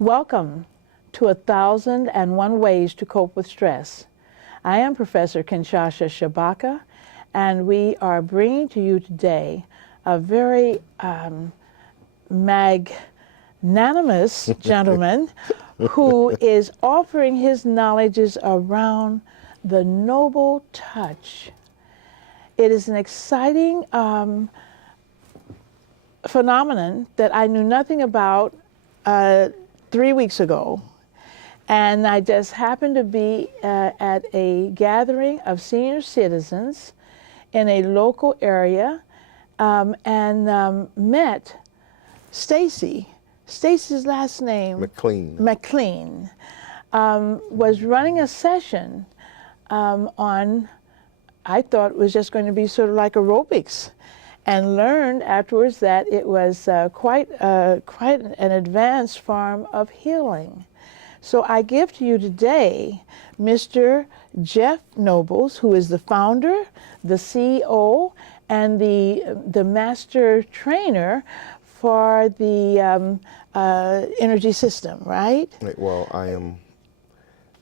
Welcome to 1001 Ways to Cope with Stress. I am Professor Kinshasha Shabaka, and we are bringing to you today a very magnanimous gentleman who is offering his knowledges around the noble touch. It is an exciting phenomenon that I knew nothing about 3 weeks ago, and I just happened to be at a gathering of senior citizens in a local area and met Stacy. Stacy's last name? McLean. Was running a session on, I thought it was just going to be sort of like aerobics, and learned afterwards that it was quite an advanced form of healing. So I give to you today Mr. Jeff Nobles, who is the founder, the CEO, and the master trainer for the energy system, right? Well, I am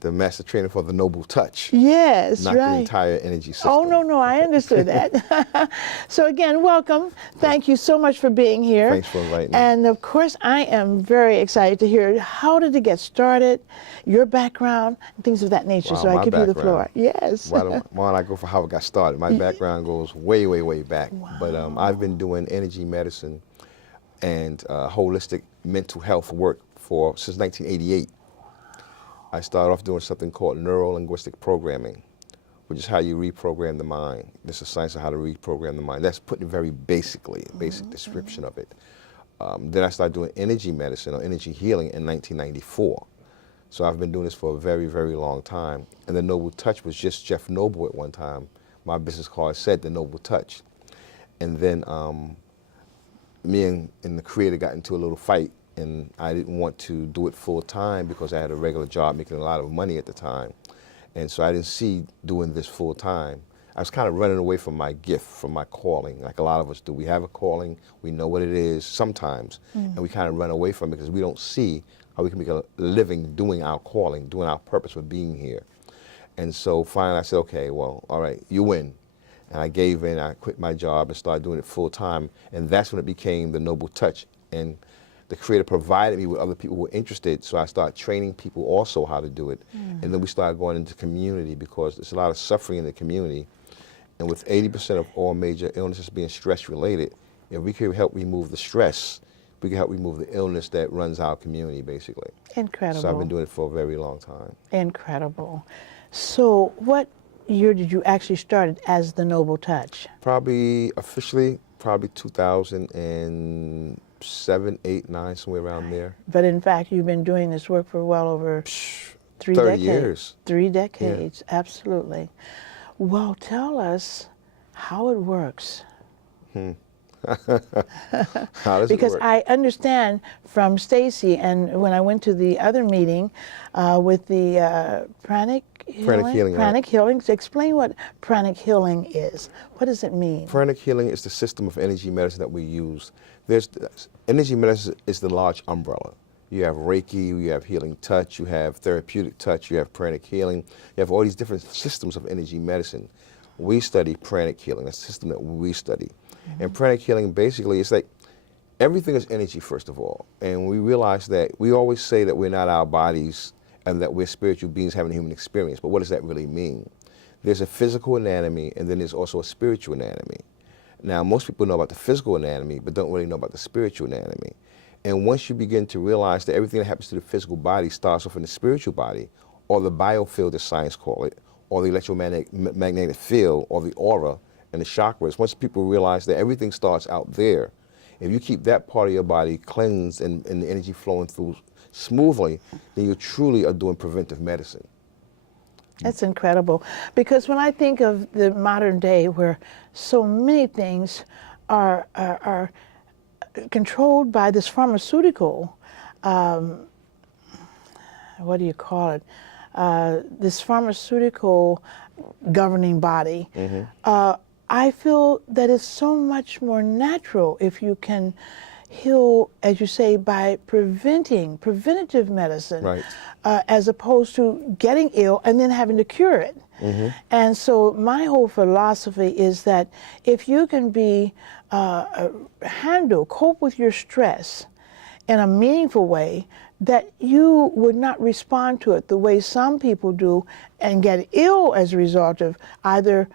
the master trainer for the Noble Touch. Yes, not right. the entire energy system. Oh, no, I understood that. So again, welcome. Thank you so much for being here. Thanks for inviting me. And of course, I am very excited to hear how did it get started, your background, and things of that nature. Wow, so I give you the floor. Yes. Why don't I go for how it got started? My background goes way, way, way back. Wow. But I've been doing energy medicine and holistic mental health work since 1988. I started off doing something called neuro-linguistic programming, which is how you reprogram the mind. This is science of how to reprogram the mind. That's put it very basic description of it. Then I started doing energy medicine or energy healing in 1994. So I've been doing this for a very, very long time. And the Noble Touch was just Jeff Noble at one time. My business card said the Noble Touch. And then me and the creator got into a little fight, and I didn't want to do it full time because I had a regular job making a lot of money at the time. And so I didn't see doing this full time. I was kind of running away from my gift, from my calling, like a lot of us do. We have a calling, we know what it is sometimes, and we kind of run away from it because we don't see how we can make a living doing our calling, doing our purpose for being here. And so finally I said, okay, well, all right, you win. And I gave in, I quit my job and started doing it full time. And that's when it became the Noble Touch. And the creator provided me with other people who were interested, so I started training people also how to do it. And then we started going into community because there's a lot of suffering in the community. And with 80% of all major illnesses being stress related, if we could help remove the stress, we can help remove the illness that runs our community, basically. Incredible. So I've been doing it for a very long time. Incredible. So what year did you actually start as the Noble Touch? Probably officially, 2007, 8, 9, somewhere around there. But in fact, you've been doing this work for well over 3 30 decades. years. 3 decades, yeah. Absolutely. Well, tell us how it works. How does Because it work? I understand from Stacy, and when I went to the other meeting with the Pranic Healing. Right. Healing. Explain what Pranic Healing is. What does it mean? Pranic Healing is the system of energy medicine that we use. Energy medicine is the large umbrella. You have Reiki, you have healing touch, you have therapeutic touch, you have pranic healing. You have all these different systems of energy medicine. We study pranic healing. That's the system that we study. And pranic healing, basically, it's like everything is energy, first of all. And we realize that we always say that we're not our bodies and that we're spiritual beings having a human experience. But what does that really mean? There's a physical anatomy, and then there's also a spiritual anatomy. Now, most people know about the physical anatomy, but don't really know about the spiritual anatomy. And once you begin to realize that everything that happens to the physical body starts off in the spiritual body, or the biofield, as science call it, or the electromagnetic field, or the aura and the chakras, once people realize that everything starts out there, if you keep that part of your body cleansed and the energy flowing through smoothly, then you truly are doing preventive medicine. That's incredible. Because when I think of the modern day where so many things are controlled by this pharmaceutical, what do you call it? This pharmaceutical governing body. I feel that it's so much more natural if you can heal, as you say, by preventative medicine, Right. as opposed to getting ill and then having to cure it. And so my whole philosophy is that if you can cope with your stress in a meaningful way, that you would not respond to it the way some people do and get ill as a result of either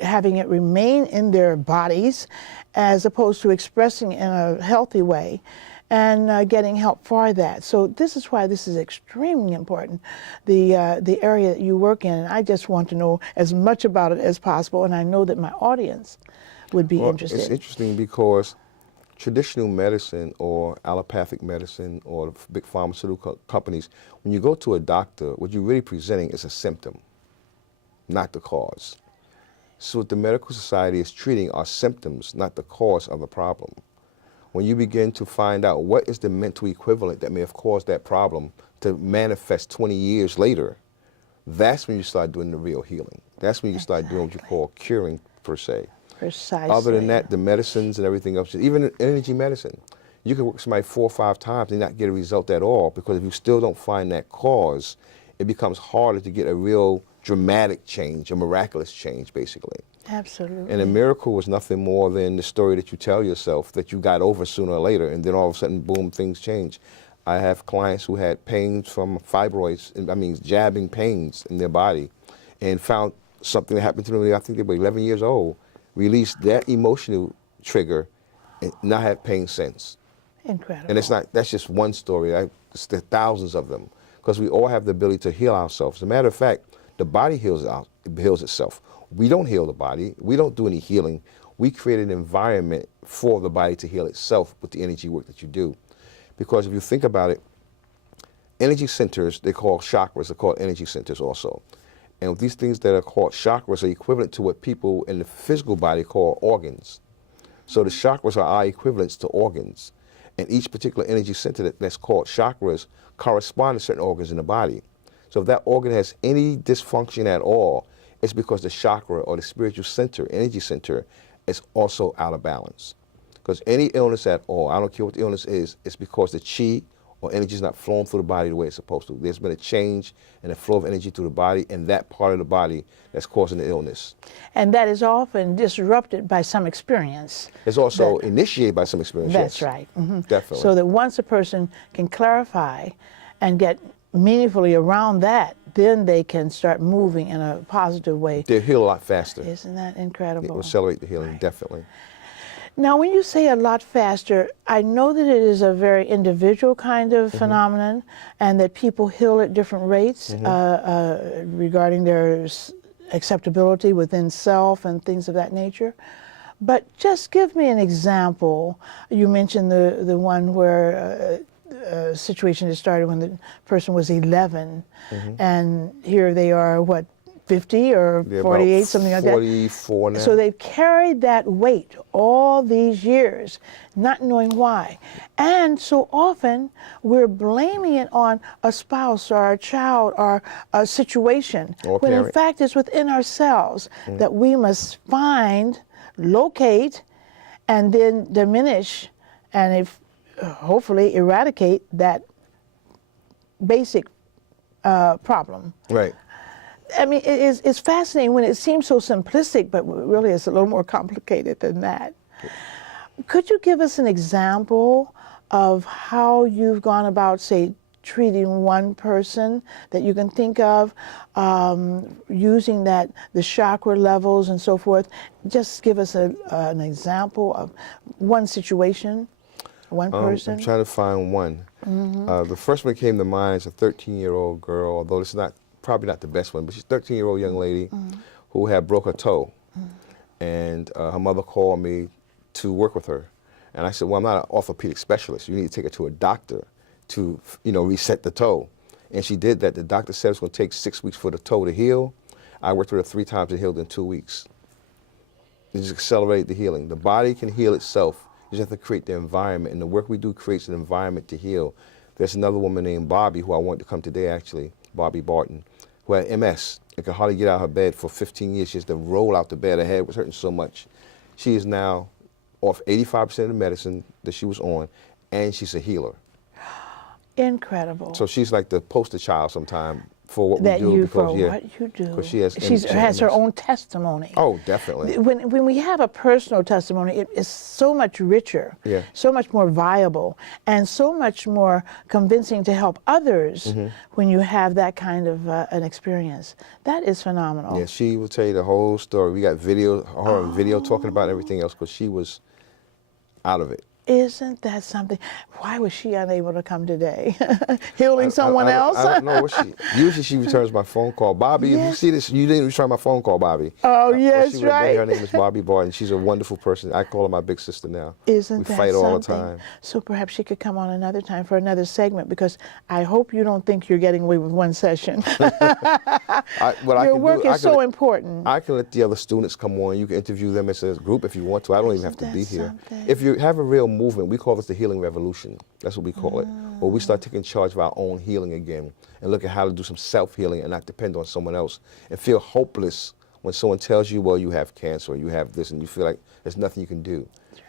having it remain in their bodies as opposed to expressing it in a healthy way and getting help for that. So this is why this is extremely important, the area that you work in. And I just want to know as much about it as possible, and I know that my audience would be interested. It's interesting because traditional medicine or allopathic medicine or the big pharmaceutical companies, when you go to a doctor, what you're really presenting is a symptom, not the cause. So what the medical society is treating are symptoms, not the cause of the problem. When you begin to find out what is the mental equivalent that may have caused that problem to manifest 20 years later, that's when you start doing the real healing. That's when you start doing what you call curing, per se. Precisely. Other than that, the medicines and everything else, even energy medicine, you can work somebody 4 or 5 times and not get a result at all, because if you still don't find that cause, it becomes harder to get a real dramatic change, a miraculous change, basically. Absolutely. And a miracle was nothing more than the story that you tell yourself that you got over sooner or later, and then all of a sudden, boom, things change. I have clients who had pains from fibroids, jabbing pains in their body, and found something that happened to them, I think they were 11 years old, released that emotional trigger, and not had pain since. Incredible. And that's just one story. It's the thousands of them, because we all have the ability to heal ourselves. As a matter of fact, the body heals itself. We don't heal the body. We don't do any healing. We create an environment for the body to heal itself with the energy work that you do. Because if you think about it, energy centers, they call chakras, they're called energy centers also. And these things that are called chakras are equivalent to what people in the physical body call organs. So the chakras are our equivalents to organs. And each particular energy center that's called chakras correspond to certain organs in the body. So if that organ has any dysfunction at all, it's because the chakra or the spiritual center, energy center, is also out of balance. Because any illness at all, I don't care what the illness is, it's because the chi or energy is not flowing through the body the way it's supposed to. There's been a change in the flow of energy through the body, and that part of the body that's causing the illness. And that is often disrupted by some experience. It's also initiated by some experience. That's yes. right. Mm-hmm. Definitely. So that once a person can clarify and get meaningfully around that, then they can start moving in a positive way. They'll heal a lot faster. Isn't that incredible? It will accelerate the healing, Right. definitely. Now, when you say a lot faster, I know that it is a very individual kind of phenomenon, and that people heal at different rates regarding their acceptability within self and things of that nature. But just give me an example. You mentioned the one where a situation that started when the person was 11, and here they are, what, 50 or They're 48, about something like that. 44 now. So they've carried that weight all these years, not knowing why. And so often we're blaming it on a spouse or a child or a situation, Or a when in parent. fact it's within ourselves that we must find, locate, and then diminish, and hopefully eradicate that basic problem. Right. I mean, it's fascinating when it seems so simplistic, but really it's a little more complicated than that. Could you give us an example of how you've gone about, say, treating one person that you can think of, using the chakra levels and so forth? Just give us an example of one situation, one person. I'm trying to find one. The first one that came to mind is a 13-year-old girl, although it's probably not the best one, but she's a 13-year-old young lady who had broke her toe. And her mother called me to work with her. And I said, well, I'm not an orthopedic specialist. You need to take her to a doctor to, reset the toe. And she did that. The doctor said it's going to take 6 weeks for the toe to heal. I worked with her 3 times. It healed in 2 weeks. It just accelerated the healing. The body can heal itself. You just have to create the environment. And the work we do creates an environment to heal. There's another woman named Bobby, who I wanted to come today, actually, Bobby Barton, who had MS and could hardly get out of her bed for 15 years. She has to roll out the bed. Her head was hurting so much. She is now off 85% of the medicine that she was on, and she's a healer. Incredible. So she's like the poster child sometime for what that we do. you because, for yeah, what you do. Because she has, has her own testimony. Oh, definitely. When we have a personal testimony, it is so much richer, Yeah. so much more viable, and so much more convincing to help others when you have that kind of an experience. That is phenomenal. Yeah, she will tell you the whole story. We got video, her on video talking about everything else because she was out of it. Isn't that something? Why was she unable to come today? Healing someone else? I don't know what she. Usually she returns my phone call. Bobby, if you see this, you didn't return my phone call, Bobby. Oh, Well, yes, she would've been right. here. Her name is Bobby Barton. She's a wonderful person. I call her my big sister now. Isn't we that fight all the something? time. So perhaps she could come on another time for another segment, because I hope you don't think you're getting away with one session. Your work is so important. I can let the other students come on. You can interview them as a group if you want to. I don't even have to be here. something? If you have a real movement, we call this the healing revolution. That's what we call it. Where we start taking charge of our own healing again and look at how to do some self-healing and not depend on someone else and feel hopeless when someone tells you, well, you have cancer or you have this, and you feel like there's nothing you can do.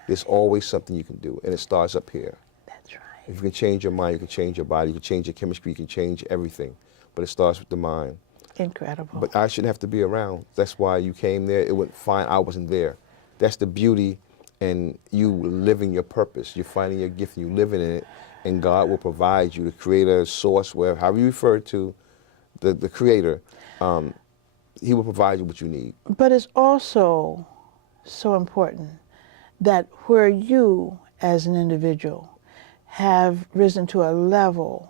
There's always something you can do, and it starts up here. That's right. If you can change your mind, you can change your body, you can change your chemistry, you can change everything. But it starts with the mind. Incredible. But I shouldn't have to be around. That's why you came there. It went fine. I wasn't there. That's the beauty in you living your purpose. You're finding your gift and you living in it, and God will provide you, the creator, source, wherever, however you refer to the creator, he will provide you what you need. But it's also so important that where you, as an individual, have risen to a level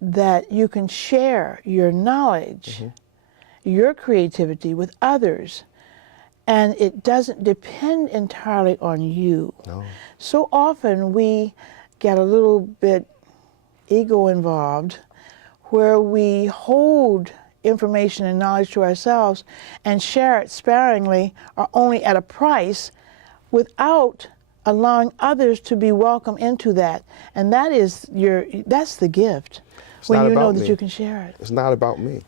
that you can share your knowledge, your creativity with others, and it doesn't depend entirely on you. No. So often we get a little bit ego involved, where we hold information and knowledge to ourselves and share it sparingly or only at a price, without allowing others to be welcome into that. And that is that's the gift, when you know that you can share it. It's not about me.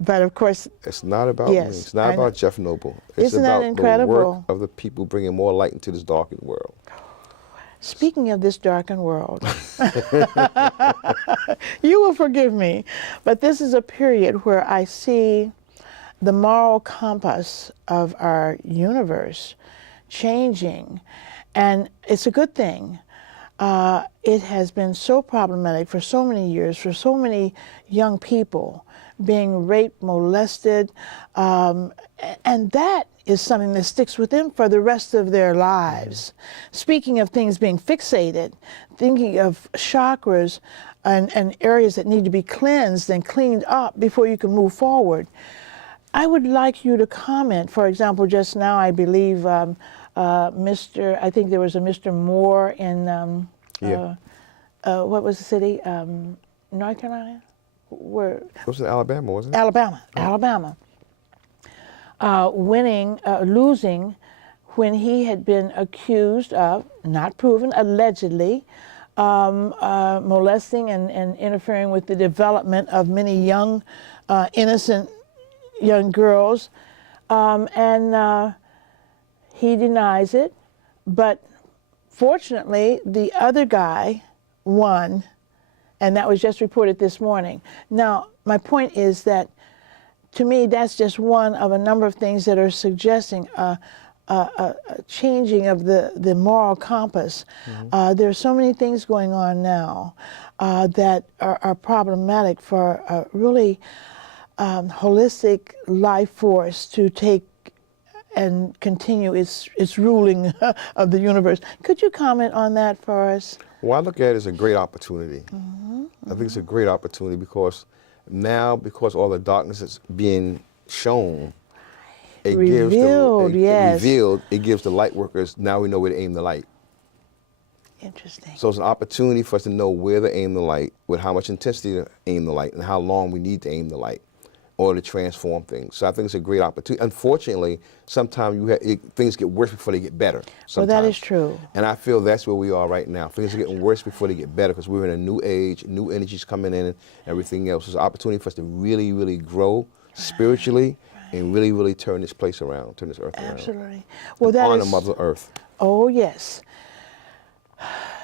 But of course, It's not about me. Yes, It's not I know. about Jeff Noble. It's Isn't that about the incredible? work of the people bringing more light into this darkened world. speaking of this darkened world, you will forgive me, but this is a period where I see the moral compass of our universe changing, and it's a good thing. It has been so problematic for so many years, for so many young people being raped, molested, and that is something that sticks with them for the rest of their lives. Speaking of things being fixated, thinking of chakras and areas that need to be cleansed and cleaned up before you can move forward. I would like you to comment, for example, just now I believe I think there was a Mr. Moore in, what was the city? North Carolina? Where? It was in Alabama, wasn't it? Alabama. Losing when he had been accused of, not proven, allegedly, molesting and interfering with the development of many young, innocent young girls. And he denies it, but fortunately, the other guy won, and that was just reported this morning. Now, my point is that, to me, that's just one of a number of things that are suggesting a changing of the moral compass. There are so many things going on now that are problematic for a really holistic life force to take and continue its ruling of the universe. Could you comment on that for us? Well, I look at it as a great opportunity. I think it's a great opportunity because now, because all the darkness is being shown, it Revealed, it gives the light workers, now we know where to aim the light. Interesting. So it's an opportunity for us to know where to aim the light, with how much intensity to aim the light, and how long we need to aim the light in order to transform things. So I think it's a great opportunity. Unfortunately, sometimes things get worse before they get better. Well, that is true. And I feel that's where we are right now. Things are getting worse before they get better because we're in a new age, new energies coming in and everything else. It's an opportunity for us to really, really grow spiritually and really, really turn this place around, turn this earth around. Absolutely. Well, And that honor is, Mother Earth. oh yes,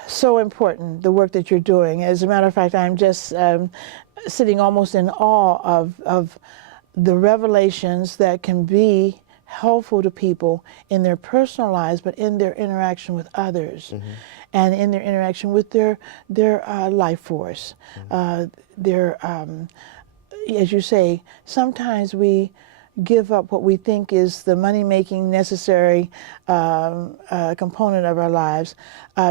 so important, the work that you're doing. As a matter of fact, I'm just sitting almost in awe of the revelations that can be helpful to people in their personal lives, but in their interaction with others, and in their interaction with their life force. As you say, sometimes we give up what we think is the money-making necessary component of our lives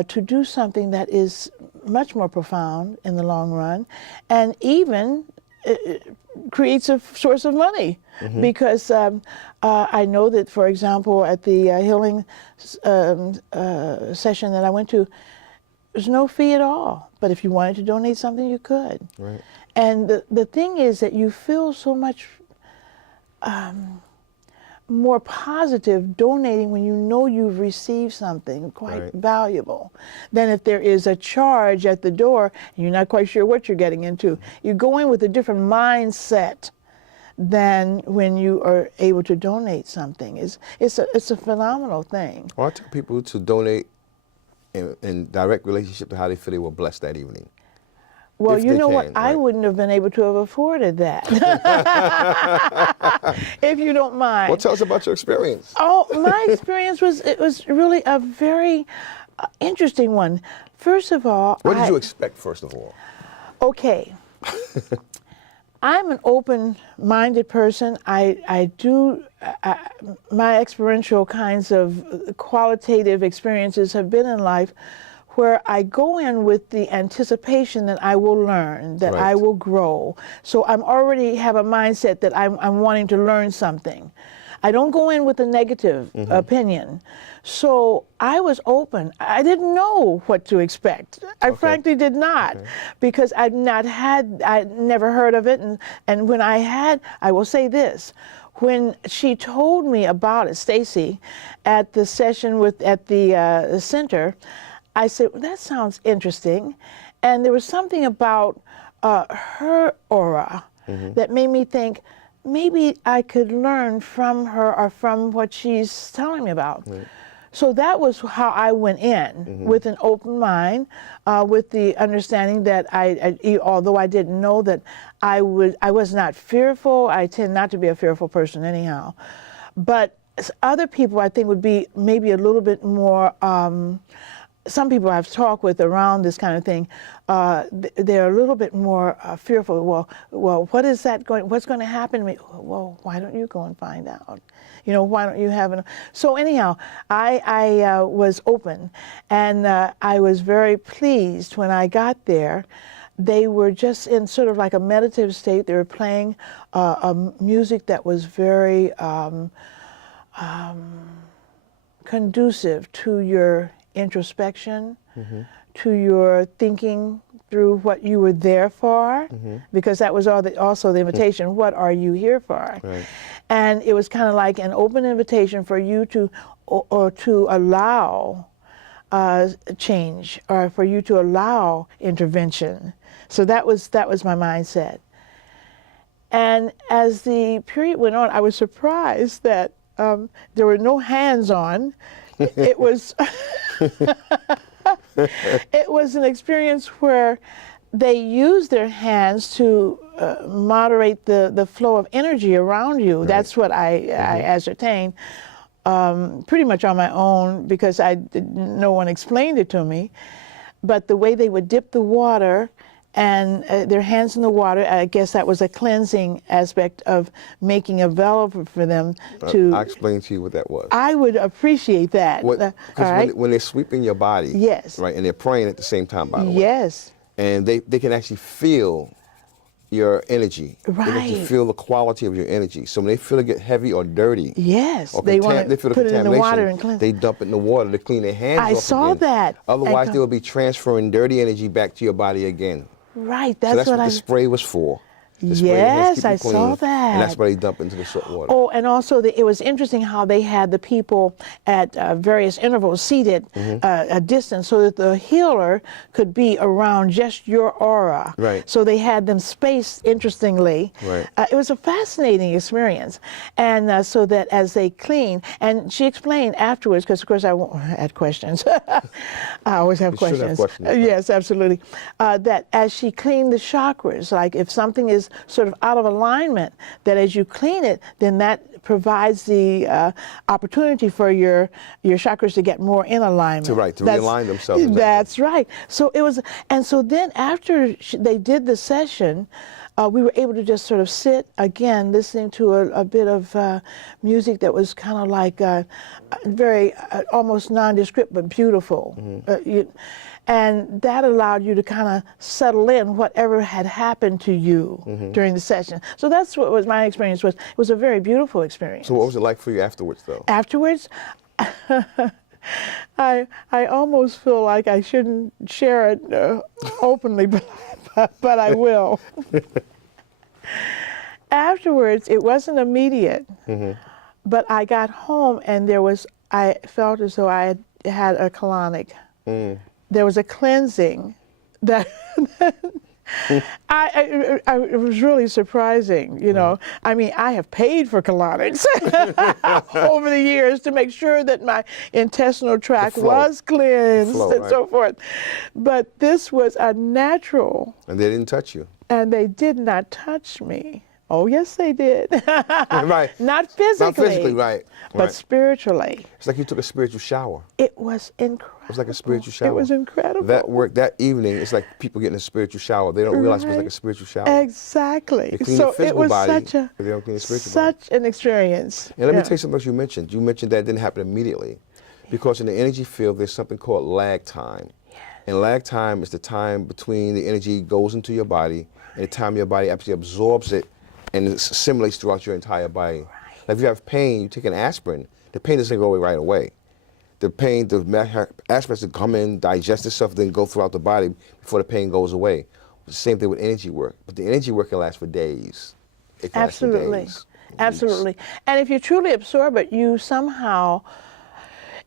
to do something that is much more profound in the long run, and even creates a source of money. Because I know that, for example, at the healing session that I went to, there's no fee at all. But if you wanted to donate something, you could. Right. And the thing is that you feel so much more positive donating when you know you've received something quite Right. valuable than if there is a charge at the door and you're not quite sure what you're getting into. You go in with a different mindset than when you are able to donate something. It's a phenomenal thing. Well, I tell people to donate in direct relationship to how they feel they were blessed that evening. Well, If you they know what? can, I right. wouldn't have been able to have afforded that. If you don't mind. Well, tell us about your experience. Oh, my experience was really a very interesting one. First of all, What did you expect, first of all? Okay. I'm an open-minded person. My experiential kinds of qualitative experiences have been in life where I go in with the anticipation that I will learn, that I Right. will grow. So I'm already have a mindset that I'm wanting to learn something. I don't go in with a negative opinion. So I was open. I didn't know what to expect. I frankly did not, because I'd never heard of it. And when I will say this, when she told me about it, Stacy, at the session at the center, I said, well, that sounds interesting. And there was something about her aura that made me think, maybe I could learn from her or from what she's telling me about. So that was how I went in, with an open mind, with the understanding that although I didn't know that I was not fearful. I tend not to be a fearful person anyhow. But other people, I think, would be maybe a little bit more, some people I've talked with around this kind of thing, they're a little bit more fearful. Well, what's going to happen to me? Well, why don't you go and find out? You know, why don't you have an... So anyhow, I was open, and I was very pleased when I got there. They were just in sort of like a meditative state. They were playing music that was very conducive to your introspection, to your thinking through what you were there for, because that was also the invitation. What are you here for? Right. And it was kind of like an open invitation for you to allow change, or for you to allow intervention. So that was my mindset. And as the period went on, I was surprised that there were no hands on. It was it was an experience where they used their hands to moderate the flow of energy around you. Right. That's what I ascertained pretty much on my own, because no one explained it to me. But the way they would dip the water and their hands in the water, I guess that was a cleansing aspect of making available for them to... I'll explain to you what that was. I would appreciate that. Because when they're sweeping your body, yes, right, and they're praying at the same time, by the way. Yes. And they can actually feel your energy. Right. They can actually feel the quality of your energy. So when they feel it get heavy or dirty, yes, or they want to feel the put it in the water and contamination, cleanse. they dump it in the water to clean their hands off I saw again. that. Otherwise, they will be transferring dirty energy back to your body again. Right, So that's what the spray was for. Yes, I clean, saw that. And that's why they dump into the salt water. Oh, and also it was interesting how they had the people at various intervals seated a distance so that the healer could be around just your aura. Right. So they had them spaced interestingly. Right. It was a fascinating experience. And so that as they clean, and she explained afterwards, because of course I had questions. I always have You should have questions. questions. Yes, absolutely. That as she cleaned the chakras, like if something is sort of out of alignment, that as you clean it, then that provides the opportunity for your chakras to get more in alignment. To realign themselves. Exactly. That's right. So it was, and so then after they did the session, we were able to just sort of sit again, listening to a bit of music that was kind of like very almost nondescript but beautiful. And that allowed you to kind of settle in whatever had happened to you during the session. So that's what was my experience was. It was a very beautiful experience. So what was it like for you afterwards, though? Afterwards, I almost feel like I shouldn't share it openly, but I will. Afterwards, it wasn't immediate, but I got home and I felt as though I had a colonic. There was a cleansing that it was really surprising, you know. I mean, I have paid for colonics over the years to make sure that my intestinal tract was cleansed and so forth. But this was a natural. And they didn't touch you. And they did not touch me. Oh, yes, they did. Right. Not physically. Not physically, right. But spiritually. It's like you took a spiritual shower. It was incredible. It was like a spiritual shower. It was incredible. That evening, it's like people getting a spiritual shower. They don't realize it was like a spiritual shower. Exactly. They clean So your physical it was body, such but they don't clean your spiritual body. an experience. And let me tell you something else you mentioned. You mentioned that it didn't happen immediately. Because in the energy field, there's something called lag time. Yes. And lag time is the time between the energy goes into your body and the time your body actually absorbs it and it assimilates throughout your entire body. Right. Like if you have pain, you take an aspirin, the pain doesn't go away right away. The aspirin has to come in, digest itself, then go throughout the body before the pain goes away. The same thing with energy work. But the energy work can last for days. It can last for days, Absolutely. And if you truly absorb it, you somehow,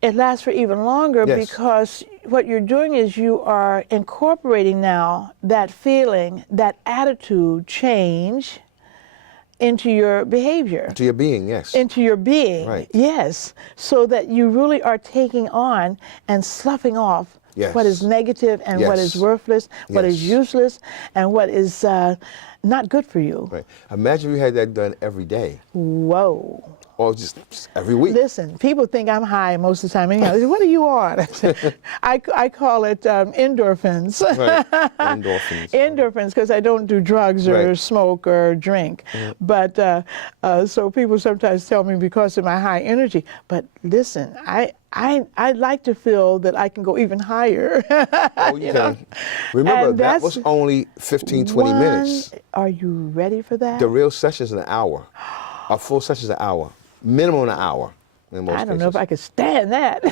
it lasts for even longer because what you're doing is you are incorporating now that feeling, that attitude change into your behavior. Into your being, yes. Into your being, right. Yes. So that you really are taking on and sloughing off what is negative and what is worthless, what is useless, and what is not good for you. Right. Imagine if you had that done every day. Whoa. Or just every week. Listen, people think I'm high most of the time. Anyhow, what are you on? I call it endorphins. Right. Endorphins. Endorphins, because I don't do drugs or smoke or drink. But so people sometimes tell me because of my high energy. But listen, I like to feel that I can go even higher. Oh, you can. Remember, that was only 15, 20 minutes. Are you ready for that? The real session is an hour. A full session is an hour. Minimum an hour in most I don't cases. know if I could stand that.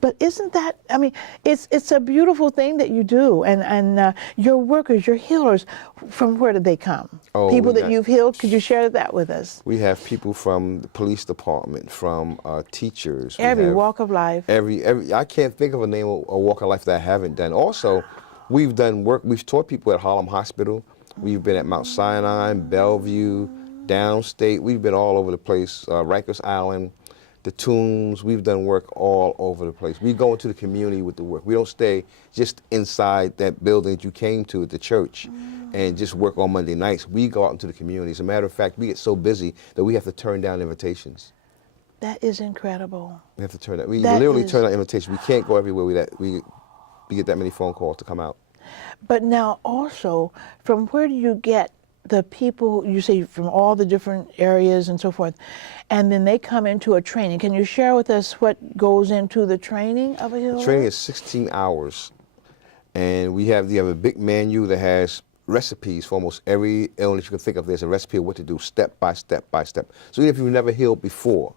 But isn't that, I mean, it's a beautiful thing that you do. And your workers, your healers, from where did they come? Oh, people that you've healed, could you share that with us? We have people from the police department, from teachers. Every walk of life. I can't think of a name or walk of life that I haven't done. Also, we've done work, we've taught people at Harlem Hospital. We've been at Mount Sinai, Bellevue, downstate. We've been all over the place, Rikers Island, the Tombs. We've done work all over the place. We go into the community with the work. We don't stay just inside that building that you came to at the church and just work on Monday nights. We go out into the community. As a matter of fact, we get so busy that we have to turn down invitations. That is incredible. We have to turn that. We literally turn down invitations. We can't go everywhere we get that many phone calls to come out. But now also, from where do you get the people, you say from all the different areas and so forth, and then they come into a training? Can you share with us what goes into the training of a healer? The training is 16 hours, and we have a big menu that has recipes for almost every illness you can think of. There's a recipe of what to do step by step by step. So even if you've never healed before,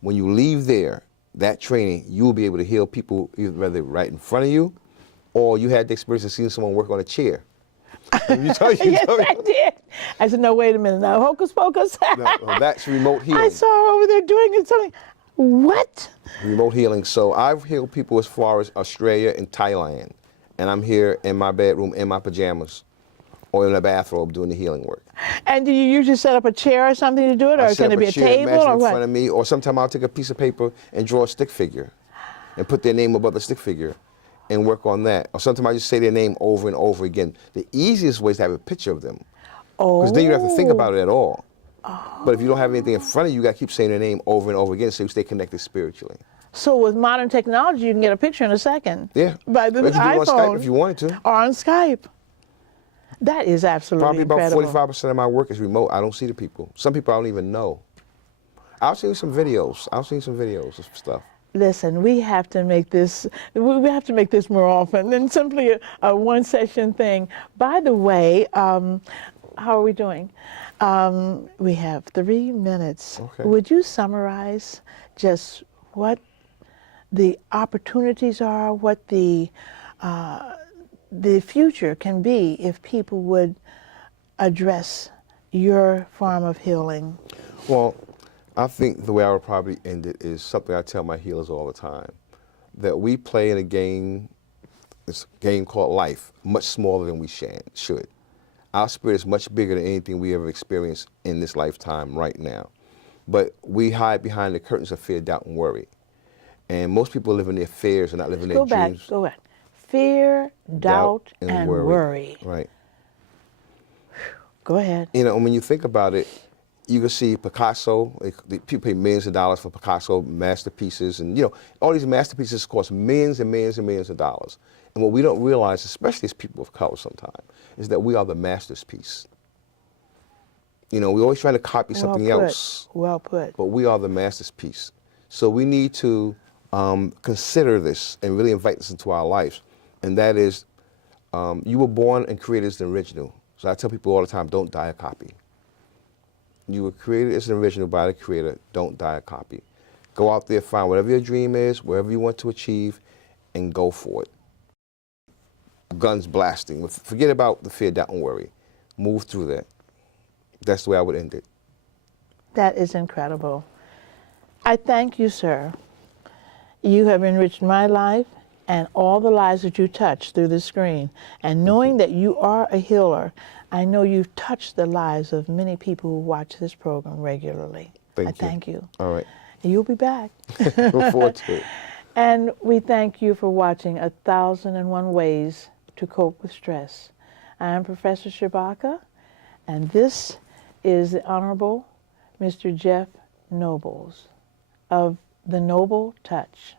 when you leave there, that training, you will be able to heal people either right in front of you, or you had the experience of seeing someone work on a chair. You told, you Yes, told me. I did. I said, no, wait a minute. Now, hocus pocus. No, that's remote healing. I saw her over there doing it. Something. What? Remote healing. So I've healed people as far as Australia and Thailand. And I'm here in my bedroom in my pajamas or in a bathrobe doing the healing work. And do you usually set up a chair or something to do it, or I set can it up be a chair, table imagine or in what? front of me, or sometimes I'll take a piece of paper and draw a stick figure and put their name above the stick figure and work on that. Or sometimes I just say their name over and over again. The easiest way is to have a picture of them. Because then you don't have to think about it at all. But if you don't have anything in front of you, you got to keep saying their name over and over again so you stay connected spiritually. So with modern technology, you can get a picture in a second. Yeah. By the Or you can do it on iPhone. Skype if you wanted to. Or on Skype. That is absolutely Probably about incredible. 45% of my work is remote. I don't see the people. Some people I don't even know. I'll see some videos. I'll see some videos of stuff. Listen, we have to make this. We have to make this more often than simply a one-session thing. By the way, how are we doing? We have 3 minutes. Okay. Would you summarize just what the opportunities are, what the future can be if people would address your form of healing? Well, I think the way I would probably end it is something I tell my healers all the time, that we play in a game, this game called life, much smaller than we should. Our spirit is much bigger than anything we ever experienced in this lifetime right now. But we hide behind the curtains of fear, doubt, and worry. And most people live in their fears and not living their dreams. Go back. Fear, doubt, and worry. Right. Go ahead. You know, when you think about it, you can see Picasso, people pay millions of dollars for Picasso masterpieces, and you know, all these masterpieces cost millions and millions and millions of dollars. And what we don't realize, especially as people of color sometimes, is that we are the master's piece. You know, we're always trying to copy something else. Well put. But we are the master's piece. So we need to consider this and really invite this into our lives. And that is, you were born and created as an original. So I tell people all the time, don't die a copy. You were created as an original by the Creator. Don't die a copy. Go out there, find whatever your dream is, wherever you want to achieve, and go for it. Guns blasting. Forget about the fear, doubt, and worry. Move through that. That's the way I would end it. That is incredible. I thank you, sir. You have enriched my life and all the lives that you touch through the screen. And knowing that you are a healer, I know you've touched the lives of many people who watch this program regularly. I thank you. All right. You'll be back. Look forward to it. And we thank you for watching 1001 Ways to Cope with Stress. I am Professor Shabaka, and this is the Honorable Mr. Jeff Nobles of The Noble Touch.